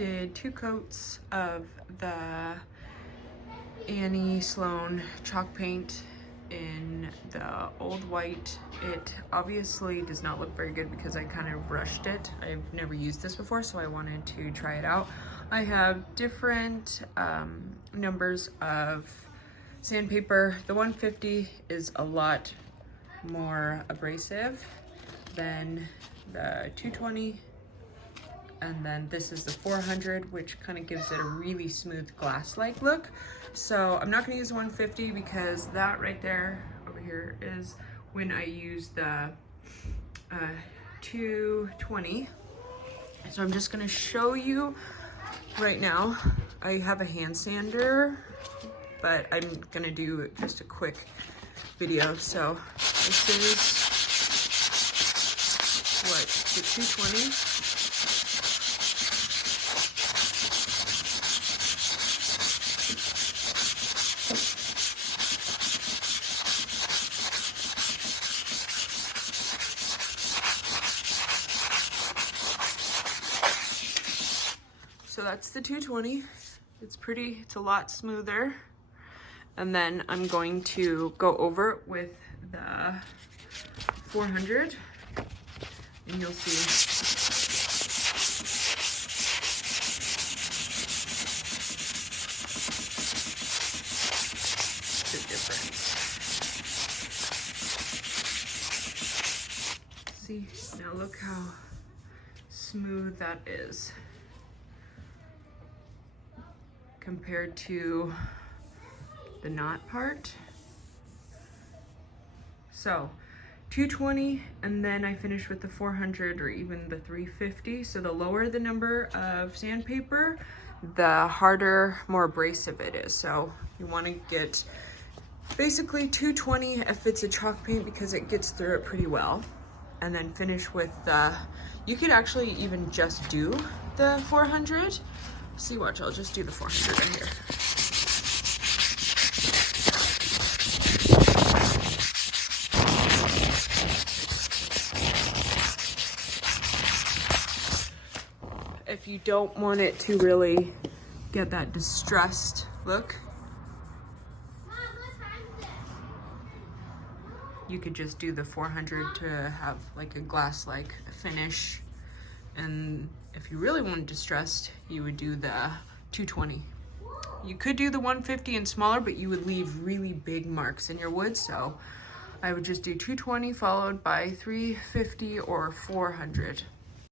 did 2 coats of the Annie Sloan chalk paint in the old white. It obviously does not look very good because I kind of brushed it. I've never used this before, so I wanted to try it out. I have different numbers of sandpaper. The 150 is a lot more abrasive than the 220, and then this is the 400, which kind of gives it a really smooth glass-like look. So I'm not going to use the 150 because that right there over here is when I use the 220. So I'm just going to show you right now. I have a hand sander, but I'm going to do just a quick video. So this is what the 220. So that's the 220. It's a lot smoother. And then I'm going to go over it with the 400, and you'll see the difference. See, now look how smooth that is compared to the knot part. So 220, and then I finish with the 400 or even the 350. So the lower the number of sandpaper, the harder, more abrasive it is. So you want to get basically 220 if it's a chalk paint because it gets through it pretty well, and then finish with the, you could actually even just do the 400. See, watch, I'll just do the 400 right here. If you don't want it to really get that distressed look, you could just do the 400 to have like a glass-like finish. And if you really want it distressed, you would do the 220. You could do the 150 and smaller, but you would leave really big marks in your wood. So I would just do 220 followed by 350 or 400.